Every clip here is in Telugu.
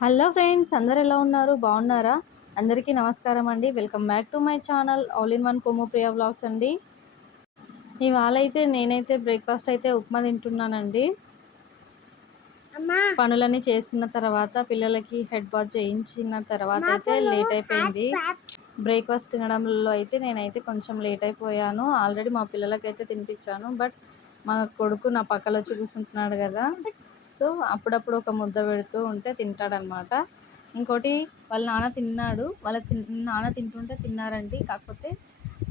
హలో ఫ్రెండ్స్ అందరు ఎలా ఉన్నారు? బాగున్నారా? అందరికీ నమస్కారం అండి. Welcome back to my channel all in one కోమో Priya vlogs అండి. ఇవాళ అయితే నేనైతే బ్రేక్ఫాస్ట్ అయితే ఉప్మా తింటున్నానండి. పనులన్నీ చేసుకున్న తర్వాత పిల్లలకి హెడ్ బాత్ చేయించిన తర్వాత అయితే లేట్ అయిపోయింది. బ్రేక్ఫాస్ట్ తినడంలో అయితే నేనైతే కొంచెం లేట్ అయిపోయాను. ఆల్రెడీ మా పిల్లలకైతే తినిపించాను. బట్ మా కొడుకు నా పక్కన వచ్చి కూర్చుంటున్నాడు కదా. సో అప్పుడప్పుడు ఒక ముద్ద పెడుతూ ఉంటే తింటాడనమాట. ఇంకోటి వాళ్ళ నాన్న తిన్నాడు. వాళ్ళ తి నాన్న తింటుంటే తిన్నారండి. కాకపోతే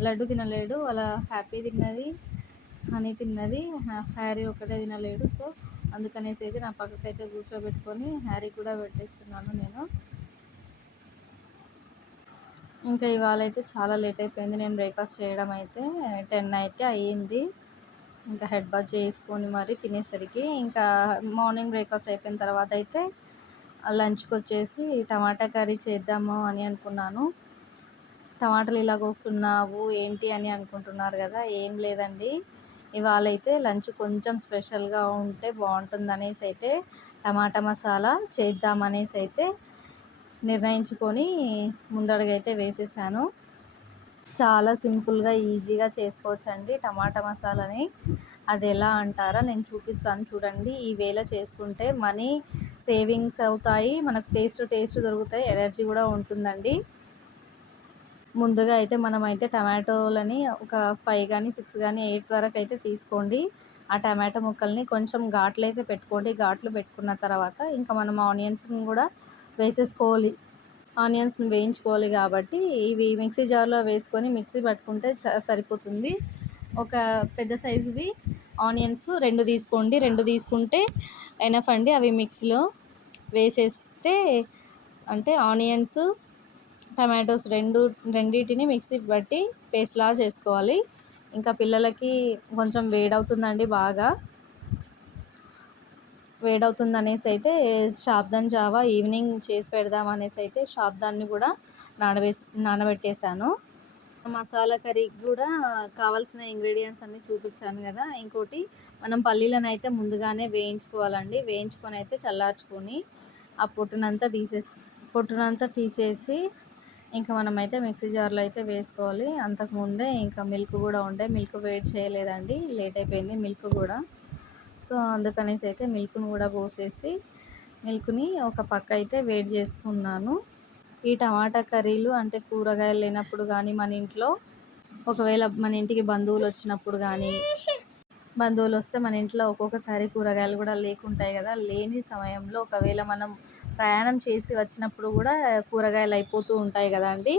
లడ్డు తినలేడు. వాళ్ళ హ్యాపీ తిన్నది హనీ తిన్నది హ్యారీ ఒకటే తినలేడు. సో అందుకనేసి అయితే నా పక్కకైతే కూర్చోబెట్టుకొని హ్యారీ కూడా పెట్టేస్తున్నాను నేను. ఇంకా ఇవాళ అయితే చాలా లేట్ అయిపోయింది. నేను బ్రేక్ఫాస్ట్ చేయడం అయితే టెన్ అయితే అయ్యింది. ఇంకా హెడ్ బాత్ చేసుకొని మరి తినేసరికి ఇంకా మార్నింగ్ బ్రేక్ఫాస్ట్ అయిపోయిన తర్వాత అయితే లంచ్కి వచ్చేసి టమాటా కర్రీ చేద్దాము అని అనుకున్నాను. టమాటాలు ఇలాగ వస్తున్నావు ఏంటి అని అనుకుంటున్నారు కదా ఏం లేదండి. ఇవాళ అయితే లంచ్ కొంచెం స్పెషల్గా ఉంటే బాగుంటుంది అనేసి అయితే టమాటా మసాలా చేద్దామనేసి అయితే నిర్ణయించుకొని ముందడుగైతే వేసేసాను. చాలా సింపుల్గా ఈజీగా చేసుకోవచ్చు అండి టమాటా మసాలాని అది ఎలా అంటారా నేను చూపిస్తాను చూడండి. ఈ వేళ చేసుకుంటే మనీ సేవింగ్స్ అవుతాయి మనకు టేస్ట్ టేస్ట్ దొరుకుతాయి ఎనర్జీ కూడా ఉంటుందండి. ముందుగా అయితే మనం అయితే టమాటోలని ఒక ఫైవ్ కానీ సిక్స్ కానీ ఎయిట్ వరకు అయితే తీసుకోండి. ఆ టమాటో ముక్కల్ని కొంచెం ఘాట్లు అయితే పెట్టుకోండి. ఘాట్లు పెట్టుకున్న తర్వాత ఇంకా మనం ఆనియన్స్ని కూడా వేసేసుకోవాలి. ఆనియన్స్ని వేయించుకోవాలి కాబట్టి ఇవి మిక్సీ జార్లో వేసుకొని మిక్సీ పట్టుకుంటే సరిపోతుంది. ఒక పెద్ద సైజువి ఆనియన్స్ రెండు తీసుకోండి. రెండు తీసుకుంటే ఎనఫ్ అండి అవి మిక్సీలో వేసేస్తే అంటే ఆనియన్స్ టమాటోస్ రెండు రెండింటిని మిక్సీ బట్టి పేస్ట్లా చేసుకోవాలి. ఇంకా పిల్లలకి కొంచెం వేడవుతుందండి బాగా. వేడవుతుంది అనేసి అయితే షాబ్దాన్ జావా ఈవినింగ్ చేసి పెడదాం అనేసి అయితే షాబ్దాన్ని కూడా నానబేసి నానబెట్టేశాను. మసాలా కర్రీకి కూడా కావాల్సిన ఇంగ్రీడియంట్స్ అన్నీ చూపించాను కదా. ఇంకోటి మనం పల్లీలను అయితే ముందుగానే వేయించుకోవాలండి. వేయించుకొని అయితే చల్లార్చుకొని ఆ పొట్టునంతా తీసేసి పొట్టునంతా తీసేసి ఇంకా మనమైతే మిక్సీ జార్లో అయితే వేసుకోవాలి అంతకుముందే ఇంకా మిల్క్ కూడా ఉండే మిల్క్ వేడి చేయలేదండి. లేట్ అయిపోయింది మిల్క్ కూడా. సో అందుకనేసి అయితే మిల్క్ను కూడా పోసేసి మిల్క్ని ఒక పక్క అయితే వేడి చేసుకున్నాను. ఈ టమాటా కర్రీలు అంటే కూరగాయలు లేనప్పుడు కానీ మన ఇంట్లో ఒకవేళ మన ఇంటికి బంధువులు వచ్చినప్పుడు కానీ బంధువులు వస్తే మన ఇంట్లో ఒక్కొక్కసారి కూరగాయలు కూడా లేకుంటాయి కదా లేని సమయంలో ఒకవేళ మనం ప్రయాణం చేసి వచ్చినప్పుడు కూడా కూరగాయలు అయిపోతూ ఉంటాయి కదా అండి.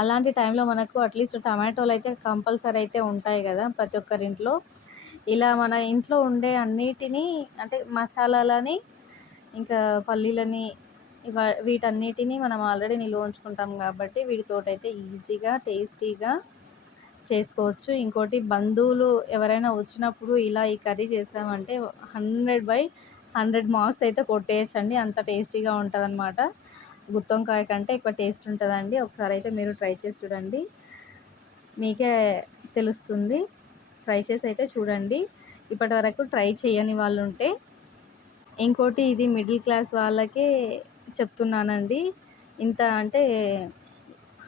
అలాంటి టైంలో మనకు అట్లీస్ట్ టమాటోలు అయితే కంపల్సరీ అయితే ఉంటాయి కదా ప్రతి ఒక్కరింట్లో ఇలా మన ఇంట్లో ఉండే అన్నిటినీ అంటే మసాలాలని ఇంకా పల్లీలని ఇవ వీటన్నిటిని మనం ఆల్రెడీ నిల్వ ఉంచుకుంటాం కాబట్టి వీటితోటైతే ఈజీగా టేస్టీగా చేసుకోవచ్చు. ఇంకోటి బంధువులు ఎవరైనా వచ్చినప్పుడు ఇలా ఈ కర్రీ చేసామంటే హండ్రెడ్ బై హండ్రెడ్ మార్క్స్ అయితే కొట్టేయచ్చండి. అంత టేస్టీగా ఉంటుందన్నమాట. గుత్తొంకాయ కంటే ఎక్కువ టేస్ట్ ఉంటుందండి. ఒకసారి అయితే మీరు ట్రై చేసి చూడండి. మీకే తెలుస్తుంది. ట్రై చేసి అయితే చూడండి. ఇప్పటి వరకు ట్రై చేయని వాళ్ళు ఉంటే ఇంకోటి ఇది మిడిల్ క్లాస్ వాళ్ళకే చెప్తున్నానండి. ఇంత అంటే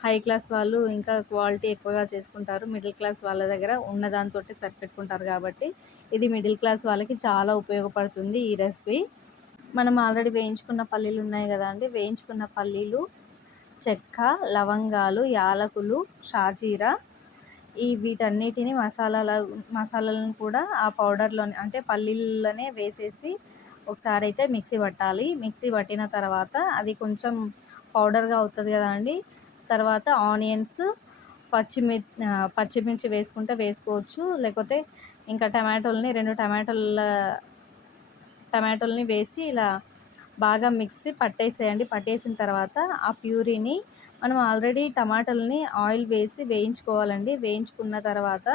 హై క్లాస్ వాళ్ళు ఇంకా క్వాలిటీ ఎక్కువగా చేసుకుంటారు. మిడిల్ క్లాస్ వాళ్ళ దగ్గర ఉన్న దాంతో సరిపెట్టుకుంటారు కాబట్టి ఇది మిడిల్ క్లాస్ వాళ్ళకి చాలా ఉపయోగపడుతుంది ఈ రెసిపీ. మనం ఆల్రెడీ వేయించుకున్న పల్లీలు ఉన్నాయి కదా అండి. వేయించుకున్న పల్లీలు చెక్క లవంగాలు యాలకులు షాజీరా ఈ వీటన్నిటిని మసాలాల మసాలాలను కూడా ఆ పౌడర్లోనే అంటే పల్లీలనే వేసేసి ఒకసారి అయితే మిక్సీ పట్టాలి. మిక్సీ పట్టిన తర్వాత అది కొంచెం పౌడర్గా అవుతుంది కదా అండి. తర్వాత ఆనియన్స్ పచ్చిమిర్చి పచ్చిమిర్చి వేసుకుంటే వేసుకోవచ్చు. లేకపోతే ఇంకా టమాటోల్ని రెండు టమాటోల టమాటోల్ని వేసి ఇలా బాగా మిక్సీ పట్టేసేయండి. పట్టేసిన తర్వాత ఆ ప్యూరీని మనం ఆల్రెడీ టమాటాలని ఆయిల్ వేసి వేయించుకోవాలండి. వేయించుకున్న తర్వాత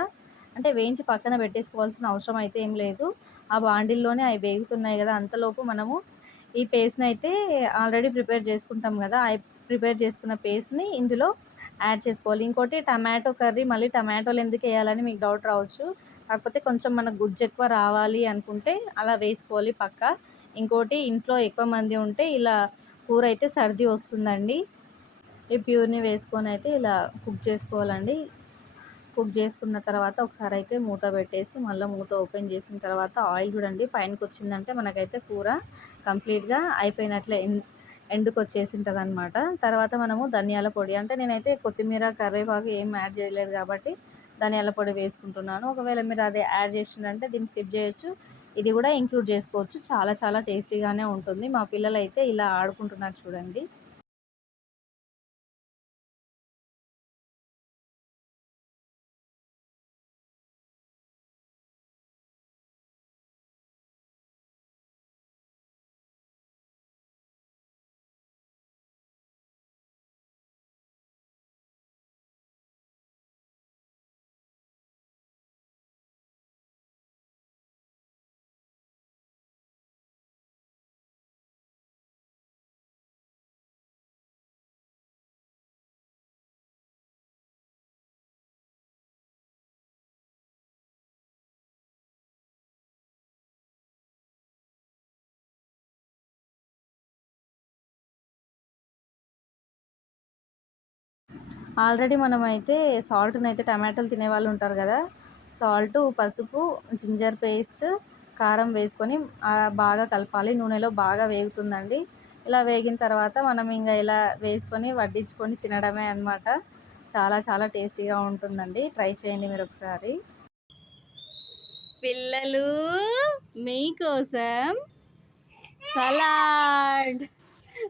అంటే వేయించి పక్కన పెట్టేసుకోవాల్సిన అవసరం అయితే ఏం లేదు. ఆ బాండిల్లోనే అవి వేగుతున్నాయి కదా అంతలోపు మనము ఈ పేస్ట్ని అయితే ఆల్రెడీ ప్రిపేర్ చేసుకుంటాం కదా ఆ ప్రిపేర్ చేసుకున్న పేస్ట్ని ఇందులో యాడ్ చేసుకోవాలి. ఇంకోటి టమాటో కర్రీ మళ్ళీ టమాటోలు ఎందుకు వేయాలని మీకు డౌట్ రావచ్చు. కాకపోతే కొంచెం మనకు గుజ్జు ఎక్కువ రావాలి అనుకుంటే అలా వేసుకోవాలి పక్క. ఇంకోటి ఇంట్లో ఎక్కువ మంది ఉంటే ఇలా కూర అయితే సర్ది వస్తుందండి. ఈ ప్యూర్ని వేసుకొని అయితే ఇలా కుక్ చేసుకోవాలండి. కుక్ చేసుకున్న తర్వాత ఒకసారి అయితే మూత పెట్టేసి మళ్ళీ మూత ఓపెన్ చేసిన తర్వాత ఆయిల్ చూడండి పైనకి వచ్చిందంటే మనకైతే కూర కంప్లీట్గా అయిపోయినట్లే ఎండుకు వచ్చేసి ఉంటుంది అనమాట తర్వాత మనము ధనియాల పొడి అంటే నేనైతే కొత్తిమీర కరివేపాకు ఏం యాడ్ చేయలేదు కాబట్టి ధనియాల పొడి వేసుకుంటున్నాను. ఒకవేళ మీరు అది యాడ్ చేసిందంటే దీన్ని స్కిప్ చేయొచ్చు. ఇది కూడా ఇంక్లూడ్ చేసుకోవచ్చు. చాలా చాలా టేస్టీగానే ఉంటుంది. మా పిల్లలు అయితే ఇలా ఆడుకుంటున్నారు చూడండి. ఆల్రెడీ మనమైతే సాల్ట్ని అయితే టమాటాలు తినే వాళ్ళు ఉంటారు కదా. సాల్ట్ పసుపు జింజర్ పేస్ట్ కారం వేసుకొని బాగా కలపాలి. నూనెలో బాగా వేగుతుందండి. ఇలా వేగిన తర్వాత మనం ఇంకా ఇలా వేసుకొని వడ్డించుకొని తినడమే అనమాట చాలా చాలా టేస్టీగా ఉంటుందండి. ట్రై చేయండి మీరు ఒకసారి. పిల్లలు మీకోసం సలాడ్.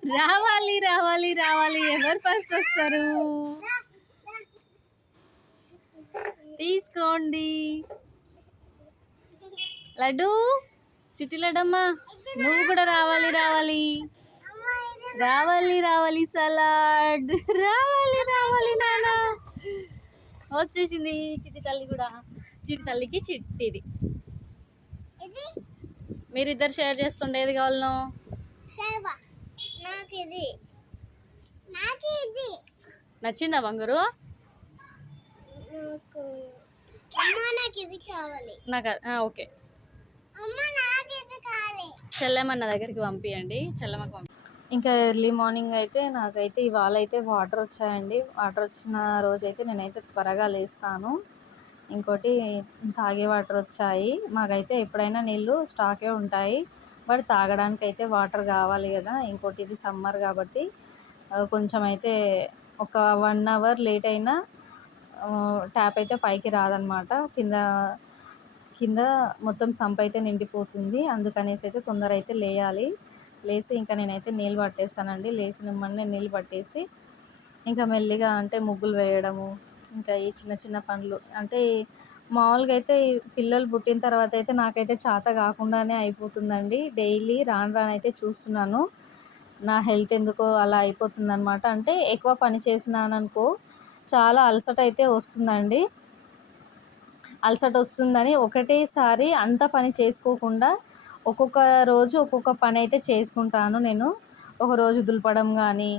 రావాలి రావాలి రావాలి. ఎవరు ఫస్ట్ వస్తారు? తీసుకోండి. లడ్డు? చిట్టి లడ్డమ్మా నువ్వు కూడా రావాలి రావాలి. రావాలి రావాలి సలాడ్. రావాలి రావాలి నాన్న వచ్చేసింది చిట్టి తల్లి కూడా. చిట్టి తల్లికి చిట్టిది. మీరిద్దరు షేర్ చేసుకోండి ఏది కావాలనో. నచ్చిందా బంగారు? నాకు ఓకే. చెల్లెమన్న దగ్గరికి పంపించండి చెల్లెమ్మకి పంపి ఇంకా ఎర్లీ మార్నింగ్ అయితే నాకైతే ఇవాళ అయితే వాటర్ వచ్చాయండి. వాటర్ వచ్చిన రోజు అయితే నేనైతే త్వరగా లేస్తాను. ఇంకోటి తాగే వాటర్ వచ్చాయి. మాకైతే ఎప్పుడైనా నీళ్ళు స్టాకే ఉంటాయి. బట్ తాగడానికి అయితే వాటర్ కావాలి కదా. ఇంకోటి ఇది సమ్మర్ కాబట్టి కొంచెం అయితే ఒక వన్ అవర్ లేట్ అయినా ట్యాప్ అయితే పైకి రాదనమాట. కింద కింద మొత్తం సంప్ అయితే నిండిపోతుంది. అందుకనేసి అయితే తొందర అయితే లేయాలి. లేచి ఇంకా నేనైతే నీళ్ళు పట్టేస్తానండి. లేచి నిమ్మని నీళ్ళు పట్టేసి ఇంకా మెల్లిగా అంటే ముగ్గులు వేయడము ఇంకా ఈ చిన్న చిన్న పనులు అంటే మామూలుగా అయితే పిల్లలు పుట్టిన తర్వాత అయితే నాకైతే చేత కాకుండానే అయిపోతుందండి. డైలీ రాను రాను అయితే చూస్తున్నాను. నా హెల్త్ ఎందుకో అలా అయిపోతుంది అనమాట అంటే ఎక్కువ పని చేసినాననుకో చాలా అలసట అయితే వస్తుందండి. అలసట వస్తుందని ఒకటేసారి అంత పని చేసుకోకుండా ఒక్కొక్క రోజు ఒక్కొక్క పని అయితే చేసుకుంటాను నేను. ఒకరోజు దులపడం కానీ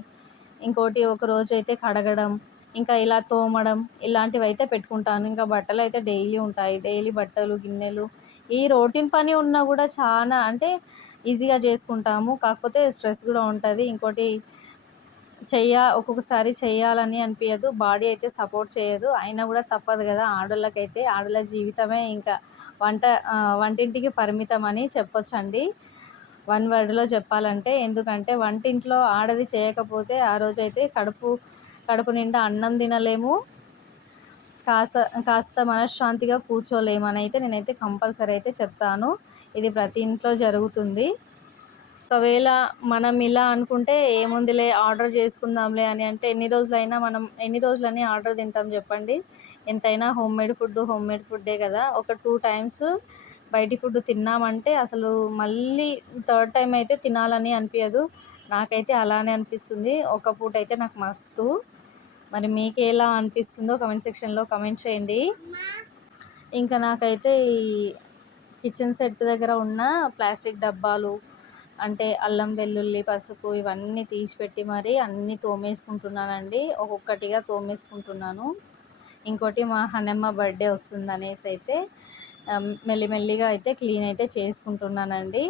ఇంకోటి ఒక రోజు అయితే కడగడం ఇంకా ఇలా తోమడం ఇలాంటివి అయితే పెట్టుకుంటాను. ఇంకా బట్టలు అయితే డైలీ ఉంటాయి. డైలీ బట్టలు గిన్నెలు ఈ రొటీన్ పని ఉన్నా కూడా చాలా అంటే ఈజీగా చేసుకుంటాము. కాకపోతే స్ట్రెస్ కూడా ఉంటుంది. ఇంకోటి చెయ్య ఒక్కొక్కసారి చేయాలని అనిపించదు బాడీ అయితే సపోర్ట్ చేయదు. అయినా కూడా తప్పదు కదా ఆడోళ్ళకైతే. ఆడోళ్ళ జీవితమే ఇంకా వంట వంటింటికి పరిమితం అని చెప్పొచ్చండి. వన్ వర్డ్లో చెప్పాలంటే ఎందుకంటే వంటింట్లో ఆడది చేయకపోతే ఆ రోజైతే కడుపు కడుపు నిండా అన్నం తినలేము. కాస్త కాస్త మనశ్శాంతిగా కూర్చోలేమని అయితే నేనైతే కంపల్సరీ అయితే చెప్తాను. ఇది ప్రతి ఇంట్లో జరుగుతుంది. ఒకవేళ మనం ఇలా అనుకుంటే ఏముందిలే ఆర్డర్ చేసుకుందాంలే అని అంటే ఎన్ని రోజులైనా మనం ఎన్ని రోజులని ఆర్డర్ తింటాం చెప్పండి. ఎంతైనా home made food home made ఫుడ్డే కదా. ఒక టూ టైమ్స్ బయటి ఫుడ్ తిన్నామంటే అసలు మళ్ళీ థర్డ్ టైం అయితే తినాలని అనిపించదు నాకైతే అలానే అనిపిస్తుంది. ఒక పూట అయితే నాకు మస్తు మరి మీకు ఎలా అనిపిస్తుందో కమెంట్ సెక్షన్లో కమెంట్ చేయండి. ఇంకా నాకైతే ఈ కిచెన్ సెట్ దగ్గర ఉన్న ప్లాస్టిక్ డబ్బాలు అంటే అల్లం వెల్లుల్లి పసుపు ఇవన్నీ తీసిపెట్టి మరి అన్నీ తోమేసుకుంటున్నానండి. ఒక్కొక్కటిగా తోమేసుకుంటున్నాను. ఇంకోటి మా హనమ్మ బర్త్డే వస్తుంది అనేసి అయితే మెల్లిమెల్లిగా అయితే క్లీన్ అయితే చేసుకుంటున్నానండి.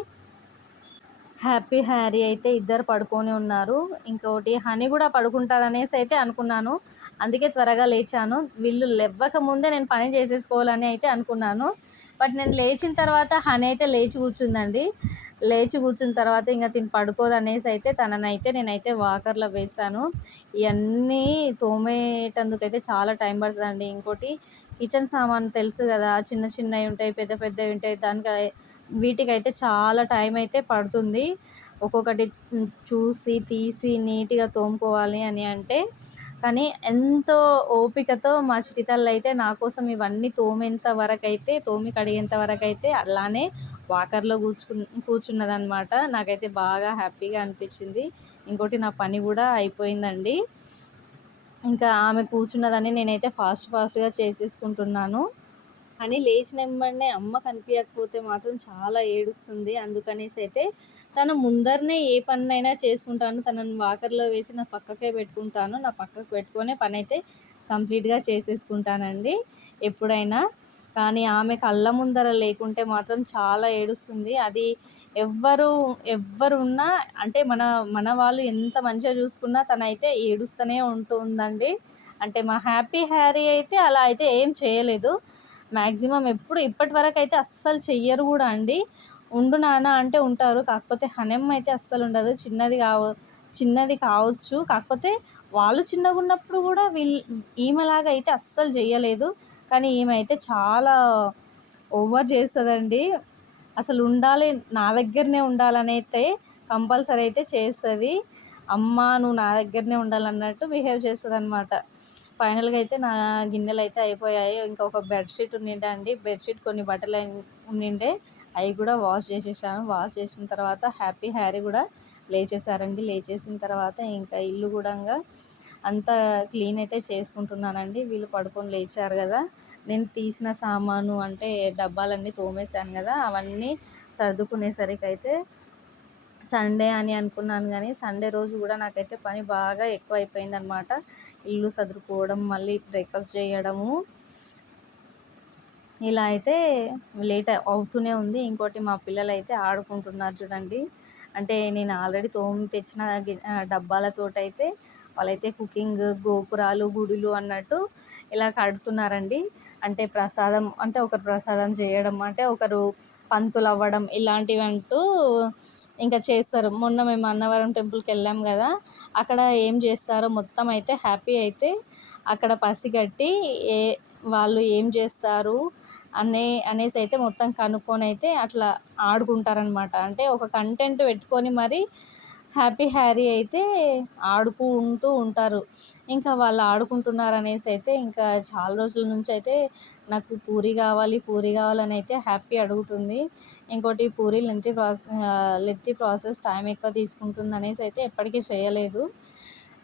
హ్యాపీ హ్యారీ అయితే ఇద్దరు పడుకొని ఉన్నారు. ఇంకోటి హనీ కూడా పడుకుంటారనేసి అనేసి అయితే అనుకున్నాను. అందుకే త్వరగా లేచాను. వీళ్ళు లేవ్వక ముందే నేను పని చేసేసుకోవాలని అయితే అనుకున్నాను. బట్ నేను లేచిన తర్వాత హనీ అయితే లేచి కూర్చుందండి. లేచి కూర్చున్న తర్వాత ఇంకా తిని పడుకోదనేసి అయితే తననైతే నేనైతే వాకర్లో వేసాను ఇవన్నీ తోమేటందుకు అయితే చాలా టైం పడుతుందండి. ఇంకోటి కిచెన్ సామాన్ తెలుసు కదా చిన్న చిన్నవి ఉంటాయి పెద్ద పెద్దవి ఉంటాయి. దానికి వీటికైతే చాలా టైం అయితే పడుతుంది. ఒక్కొక్కటి చూసి తీసి నీట్గా తోముకోవాలి అని అంటే కానీ ఎంతో ఓపికతో మా చిటితల్లు అయితే నా కోసం ఇవన్నీ తోమేంత వరకు అయితే తోమి కడిగేంత వరకు అయితే అలానే వాకర్లో కూర్చు కూర్చున్నదనమాట నాకైతే బాగా హ్యాపీగా అనిపించింది. ఇంకోటి నా పని కూడా అయిపోయిందండి. ఇంకా ఆమె కూర్చున్నదని నేనైతే ఫాస్ట్ ఫాస్ట్గా చేసేసుకుంటున్నాను. అని లేచిన వెంబడినే అమ్మ కనిపించకపోతే మాత్రం చాలా ఏడుస్తుంది. అందుకనేసి అయితే తను ముందరనే ఏ పనైనా చేసుకుంటాను. తనని వాకర్లో వేసి నా పక్కకే పెట్టుకుంటాను. నా పక్కకు పెట్టుకొని పని అయితే కంప్లీట్గా చేసేసుకుంటానండి ఎప్పుడైనా. కానీ ఆమె కళ్ళ ముందర లేకుంటే మాత్రం చాలా ఏడుస్తుంది. అది ఎవ్వరు ఎవ్వరున్నా అంటే మన మన వాళ్ళు ఎంత మంచిగా చూసుకున్నా తనైతే ఏడుస్తూనే ఉంటుందండి. అంటే మా హ్యాపీ హ్యారీ అయితే అలా అయితే ఏం చేయలేదు. మ్యాక్సిమం ఎప్పుడు ఇప్పటి వరకు అయితే అస్సలు చెయ్యరు కూడా అండి. ఉండు నాన్న అంటే ఉంటారు. కాకపోతే హనెమ్మ అయితే అస్సలు ఉండదు. చిన్నది కావ చిన్నది కావచ్చు. కాకపోతే వాళ్ళు చిన్నగా ఉన్నప్పుడు కూడా వీళ్ళు ఈమెలాగా అయితే అస్సలు చేయలేదు కానీ ఈమె అయితే చాలా ఓవర్ చేస్తుందండి. అసలు ఉండాలి నా దగ్గరనే ఉండాలని అయితే కంపల్సరీ అయితే చేస్తుంది. అమ్మ నువ్వు నా దగ్గరనే ఉండాలన్నట్టు బిహేవ్ చేస్తుంది అనమాట ఫైనల్గా అయితే నా గిన్నెలు అయితే అయిపోయాయి. ఇంకా ఒక బెడ్షీట్ ఉండిండే అండి బెడ్షీట్ కొన్ని బట్టలు ఉండిండే. అవి కూడా వాష్ చేసేసాను. వాష్ చేసిన తర్వాత హ్యాపీ హ్యారీ కూడా లేచేసారండి లేచేసిన తర్వాత ఇంకా ఇల్లు కూడా అంతా క్లీన్ అయితే చేసుకుంటున్నానండి. వీళ్ళు పడుకొని లేచారు కదా. నేను తీసిన సామాను అంటే డబ్బాలన్నీ తోమేశాను కదా. అవన్నీ సర్దుకునేసరికి అయితే సండే అని అనుకున్నాను కానీ సండే రోజు కూడా నాకైతే పని బాగా ఎక్కువ అయిపోయింది అనమాట ఇల్లు సదురుకోవడం మళ్ళీ బ్రేక్ఫాస్ట్ చేయడము. ఇలా అయితే లేట్ అవుతూనే ఉంది. ఇంకోటి మా పిల్లలు అయితే ఆడుకుంటున్నారు చూడండి. అంటే నేను ఆల్రెడీ తోమి తెచ్చిన డబ్బాలతోటైతే వాళ్ళైతే కుకింగ్ గోపురాలు గుడులు అన్నట్టు ఇలా కడుతున్నారండి. అంటే ప్రసాదం అంటే ఒకరు ప్రసాదం చేయడం అంటే ఒకరు పంతులు అవ్వడం ఇలాంటివి అంటూ ఇంకా చేస్తారు. మొన్న మేము అన్నవరం టెంపుల్కి వెళ్ళాం కదా అక్కడ ఏం చేస్తారో మొత్తం అయితే హ్యాపీ అయితే అక్కడ పసిగట్టి ఏ వాళ్ళు ఏం చేస్తారు అనే అనేసి అయితే మొత్తం కనుక్కొని అయితే అట్లా ఆడుకుంటారనమాట అంటే ఒక కంటెంట్ పెట్టుకొని మరి హ్యాపీ హ్యారీ అయితే ఆడుకుంటూ ఉంటారు. ఇంకా వాళ్ళు ఆడుకుంటున్నారు అనేసి అయితే ఇంకా చాలా రోజుల నుంచి అయితే నాకు పూరి కావాలి పూరి కావాలని అయితే హ్యాపీ అడుగుతుంది. ఇంకోటి puri lengthy process lengthy process time ఎక్కువ తీసుకుంటుంది అనేసి అయితే ఎప్పటికీ చేయలేదు.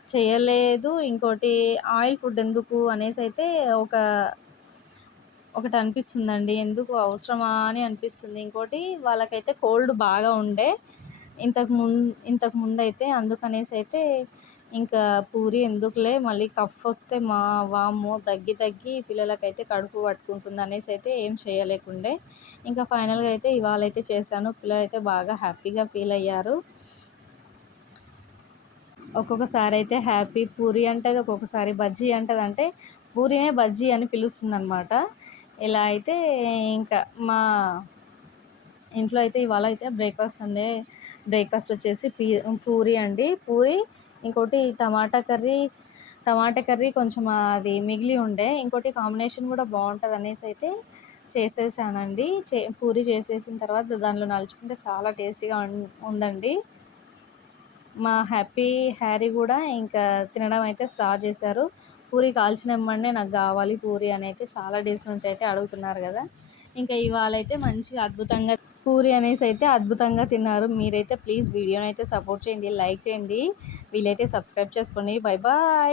చేయలేదు. ఇంకోటి ఆయిల్ ఫుడ్ ఎందుకు అనేసి అయితే ఒక ఒకటి అనిపిస్తుందండి. ఎందుకు అవసరమా అని అనిపిస్తుంది. ఇంకోటి వాళ్ళకైతే కోల్డ్ బాగా ఉండే ఇంతకు ముందు ఇంతకు ముందు అయితే అందుకనేసి అయితే ఇంకా పూరి ఎందుకులే మళ్ళీ కఫ్ వస్తే మా వాము తగ్గి తగ్గి పిల్లలకైతే కడుపు పట్టుకుంటుంది అనేసి అయితే ఏం చేయలేకుండే. ఇంకా ఫైనల్గా అయితే ఇవాళ అయితే చేశాను పిల్లలు అయితే బాగా హ్యాపీగా ఫీల్ అయ్యారు. ఒక్కొక్కసారి అయితే హ్యాపీ పూరి అంటది ఒక్కొక్కసారి బజ్జీ అంటది అంటే పూరినే బజ్జీ అని పిలుస్తుంది అనమాట ఇలా అయితే ఇంకా మా ఇంట్లో అయితే ఇవాళ అయితే బ్రేక్ఫాస్ట్ అండి. బ్రేక్ఫాస్ట్ వచ్చేసి పీ పూరి అండి. పూరి ఇంకోటి టమాటా కర్రీ టమాటా కర్రీ కొంచెం అది మిగిలి ఉండే. ఇంకోటి కాంబినేషన్ కూడా బాగుంటుంది అనేసి అయితే చేసేసానండి. చే పూరి చేసేసిన తర్వాత దానిలో నలుచుకుంటే చాలా టేస్టీగా ఉందండి. మా హ్యాపీ హ్యారీ కూడా ఇంకా తినడం అయితే స్టార్ట్ చేశారు. పూరి కాల్చిన వెంబడే నాకు కావాలి పూరి అని అయితే చాలా డేస్ నుంచి అయితే అడుగుతున్నారు కదా. ఇంకా ఇవాళ అయితే మంచిగా అద్భుతంగా పూరి అనేసి అయితే అద్భుతంగా తిన్నారు. మీరైతే ప్లీజ్ వీడియోని అయితే సపోర్ట్ చేయండి లైక్ చేయండి. వీలైతే సబ్స్క్రైబ్ చేసుకోండి. Bye bye.